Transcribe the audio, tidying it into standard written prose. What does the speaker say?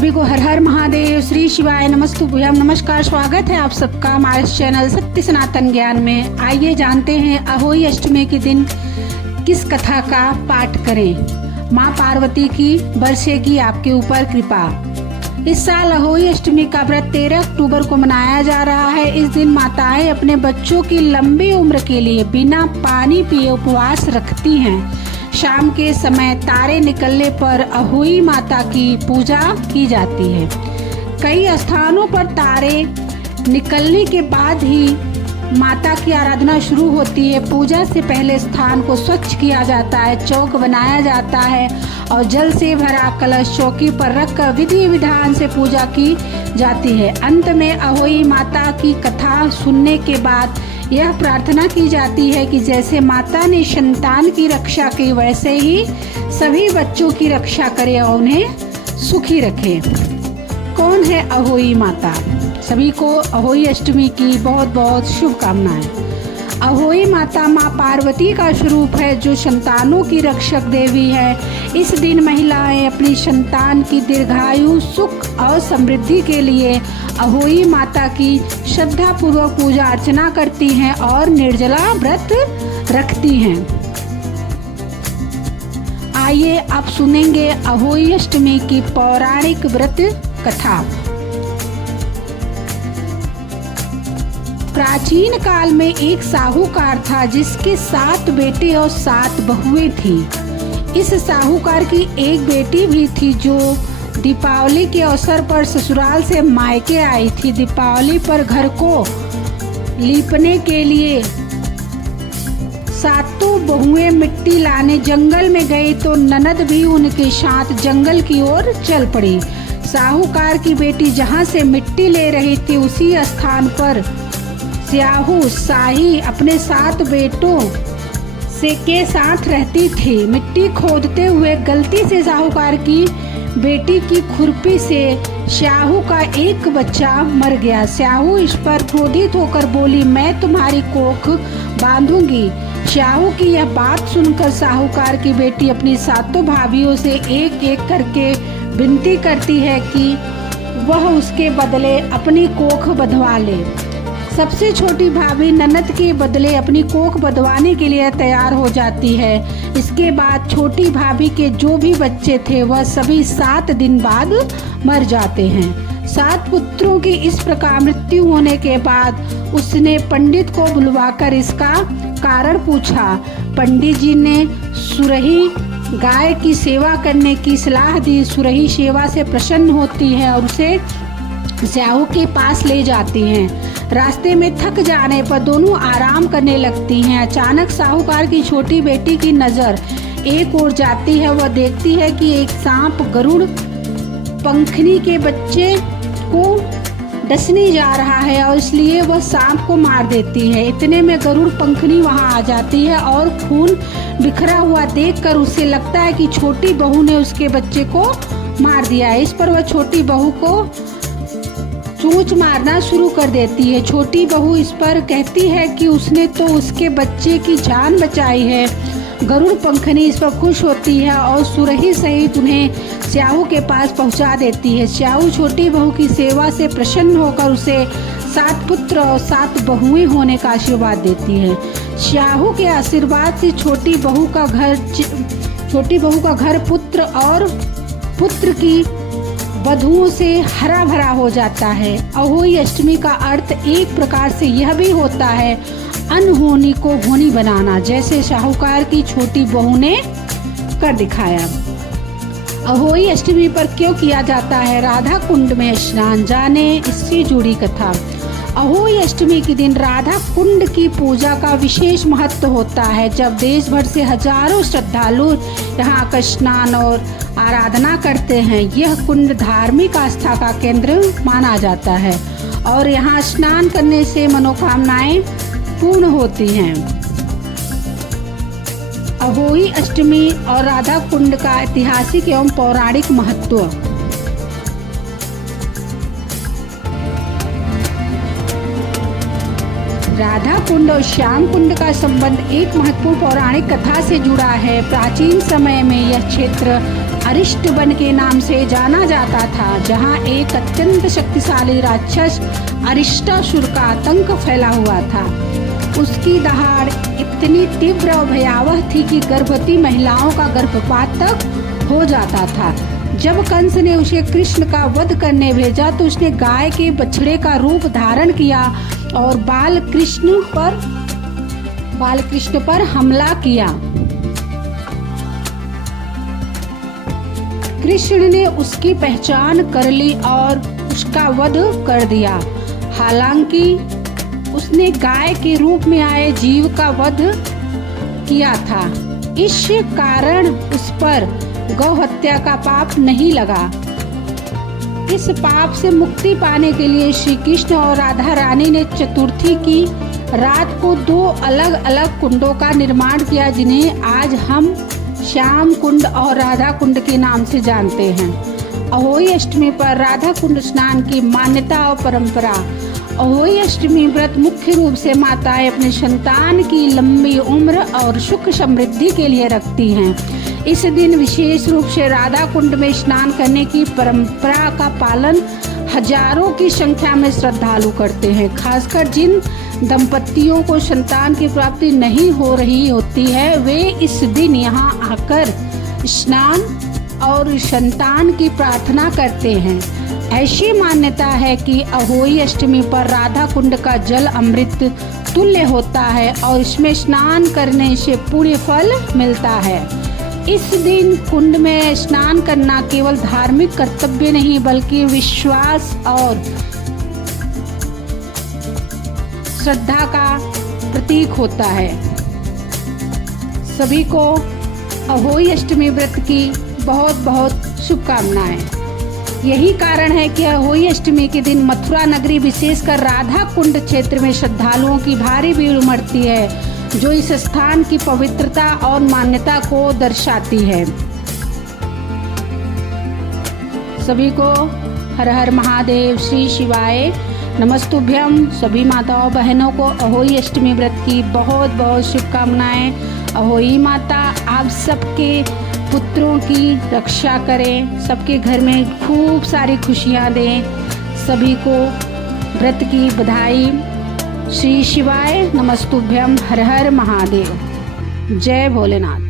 सभी को हर हर महादेव, श्री शिवाय नमस्तुभ्यम। नमस्कार, स्वागत है आप सबका हमारे चैनल सत्य सनातन ज्ञान में। आइए जानते हैं अहोई अष्टमी के दिन किस कथा का पाठ करें। माँ पार्वती की बरसेगी आपके ऊपर कृपा। इस साल अहोई अष्टमी का व्रत 13 अक्टूबर को मनाया जा रहा है। इस दिन माताएं अपने बच्चों की लंबी उम्र के लिए बिना पानी पिए उपवास रखती हैं। शाम के समय तारे निकलने पर अहोई माता की पूजा की जाती है। कई स्थानों पर तारे निकलने के बाद ही माता की आराधना शुरू होती है। पूजा से पहले स्थान को स्वच्छ किया जाता है, चौक बनाया जाता है और जल से भरा कलश चौकी पर रखकर विधि विधान से पूजा की जाती है। अंत में अहोई माता की कथा सुनने के बाद यह प्रार्थना की जाती है कि जैसे माता ने संतान की रक्षा की, वैसे ही सभी बच्चों की रक्षा करे और उन्हें सुखी रखे। कौन है अहोई माता? सभी को अहोई अष्टमी की बहुत बहुत शुभकामनाएं। अहोई माता माँ पार्वती का स्वरूप है, जो संतानों की रक्षक देवी है। इस दिन महिलाएं अपनी संतान की दीर्घायु, सुख और समृद्धि के लिए अहोई माता की श्रद्धा पूर्वक पूजा अर्चना करती हैं और निर्जला व्रत रखती हैं। आइए अब सुनेंगे अहोई अष्टमी की पौराणिक व्रत कथा। प्राचीन काल में एक साहूकार था, जिसके 7 बेटे और 7 बहुएं थी। इस साहूकार की एक बेटी भी थी, जो दीपावली के अवसर पर ससुराल से मायके आई थी। दीपावली पर घर को लीपने के लिए 7 बहुएं मिट्टी लाने जंगल में गई, तो ननद भी उनके साथ जंगल की ओर चल पड़ी। साहूकार की बेटी जहां से मिट्टी ले रही थी, उसी स्थान पर स्याहू शाही अपने 7 बेटों से के साथ रहती थी। मिट्टी खोदते हुए गलती से साहूकार की बेटी की खुरपी से स्याहू का एक बच्चा मर गया। स्याहू इस पर क्रोधित होकर बोली, मैं तुम्हारी कोख बांधूंगी। स्याहू की यह बात सुनकर साहूकार की बेटी अपनी 7 भाभियों से एक एक करके विनती करती है कि वह उसके बदले अपनी कोख बंधवा ले। सबसे छोटी भाभी ननद के बदले अपनी कोख बंधवाने के लिए तैयार हो जाती है। इसके बाद छोटी भाभी के जो भी बच्चे थे, वह सभी 7 दिन बाद मर जाते हैं। 7 पुत्रों की इस प्रकार मृत्यु होने के बाद उसने पंडित को बुलवाकर इसका कारण पूछा। पंडित जी ने सुरही गाय की सेवा करने की सलाह दी। सुरही सेवा से प्रसन्न होती है और उसे स्याहू के पास ले जाती हैं। रास्ते में थक जाने पर दोनों आराम करने लगती हैं। अचानक साहूकार की छोटी बेटी की नजर एक ओर जाती है। वह देखती है कि एक सांप गरुड़ पंखनी के बच्चे को डसने जा रहा है और इसलिए वह सांप को मार देती है। इतने में गरुड़ पंखनी वहां आ जाती है और खून बिखरा हुआ देखकर उसे लगता है कि छोटी बहू ने उसके बच्चे को मार दिया है। इस पर वह छोटी बहू को चोंच मारना शुरू कर देती है। छोटी बहू इस पर कहती है कि उसने तो उसके बच्चे की जान बचाई है। गरुड़ पंखनी इस पर खुश होती है और सुरही सहित उन्हें स्याहू के पास पहुंचा देती है। स्याहू छोटी बहू की सेवा से प्रसन्न होकर उसे 7 पुत्र और 7 बहुएं होने का आशीर्वाद देती है। स्याहू के आशीर्वाद से छोटी बहू का घर पुत्र और पुत्र की वधुओं से हरा भरा हो जाता है। अहोई अष्टमी का अर्थ एक प्रकार से यह भी होता है अनहोनी को होनी बनाना, जैसे साहूकार की छोटी बहू ने कर दिखाया। अहोई अष्टमी पर क्यों किया जाता है राधा कुंड में स्नान, जाने इससे जुड़ी कथा। अहोई अष्टमी के दिन राधा कुंड की पूजा का विशेष महत्व होता है। जब देश भर से हजारों श्रद्धालु यहाँ का स्नान और आराधना करते हैं। यह कुंड धार्मिक आस्था का केंद्र माना जाता है और यहाँ स्नान करने से मनोकामनाएं पूर्ण होती हैं। अहोई अष्टमी और राधा कुंड का ऐतिहासिक एवं पौराणिक महत्व। राधा कुंड और श्याम कुंड का संबंध एक महत्वपूर्ण पौराणिक कथा से जुड़ा है। प्राचीन समय में यह क्षेत्र अरिष्ट वन के नाम से जाना जाता था, जहाँ एक अत्यंत शक्तिशाली राक्षस अरिष्टासुर का आतंक फैला हुआ था। उसकी दहाड़ इतनी तीव्र और भयावह थी कि गर्भवती महिलाओं का गर्भपात तक हो जाता था। जब कंस ने उसे कृष्ण का वध करने भेजा तो उसने गाय के बछड़े का रूप धारण किया और बाल कृष्ण पर हमला किया। कृष्ण ने उसकी पहचान कर ली और उसका वध कर दिया। हालांकि उसने गाय के रूप में आए जीव का वध किया था, इस कारण उस पर गौ हत्या का पाप नहीं लगा। इस पाप से मुक्ति पाने के लिए श्री कृष्ण और राधा रानी ने चतुर्थी की रात को 2 अलग अलग कुंडों का निर्माण किया, जिन्हें आज हम श्याम कुंड और राधा कुंड के नाम से जानते हैं। अहोई अष्टमी पर राधा कुंड स्नान की मान्यता और परंपरा। अहोई अष्टमी व्रत मुख्य रूप से माताएं अपने संतान की लंबी उम्र और सुख समृद्धि के लिए रखती हैं। इस दिन विशेष रूप से राधा कुंड में स्नान करने की परंपरा का पालन हजारों की संख्या में श्रद्धालु करते हैं। खासकर जिन दंपतियों को संतान की प्राप्ति नहीं हो रही होती है, वे इस दिन यहाँ आकर स्नान और संतान की प्रार्थना करते हैं। ऐसी मान्यता है कि अहोई अष्टमी पर राधा कुंड का जल अमृत तुल्य होता है और इसमें स्नान करने से पुण्य फल मिलता है। इस दिन कुंड में स्नान करना केवल धार्मिक कर्तव्य नहीं बल्कि विश्वास और श्रद्धा का प्रतीक होता है। सभी को अहोई अष्टमी व्रत की बहुत बहुत शुभकामनाएं। यही कारण है कि अहोई अष्टमी के दिन मथुरा नगरी विशेषकर राधा कुंड क्षेत्र में श्रद्धालुओं की भारी भीड़ उमड़ती है, जो इस स्थान की पवित्रता और मान्यता को दर्शाती है। सभी को हर हर महादेव, श्री शिवाय नमस्तुभ्यम। सभी माताओं बहनों को अहोई अष्टमी व्रत की बहुत बहुत शुभकामनाएं। अहोई माता आप सबके पुत्रों की रक्षा करें, सबके घर में खूब सारी खुशियां दें। सभी को व्रत की बधाई। श्री शिवाय नमस्तुभ्यम। हर हर महादेव। जय भोलेनाथ।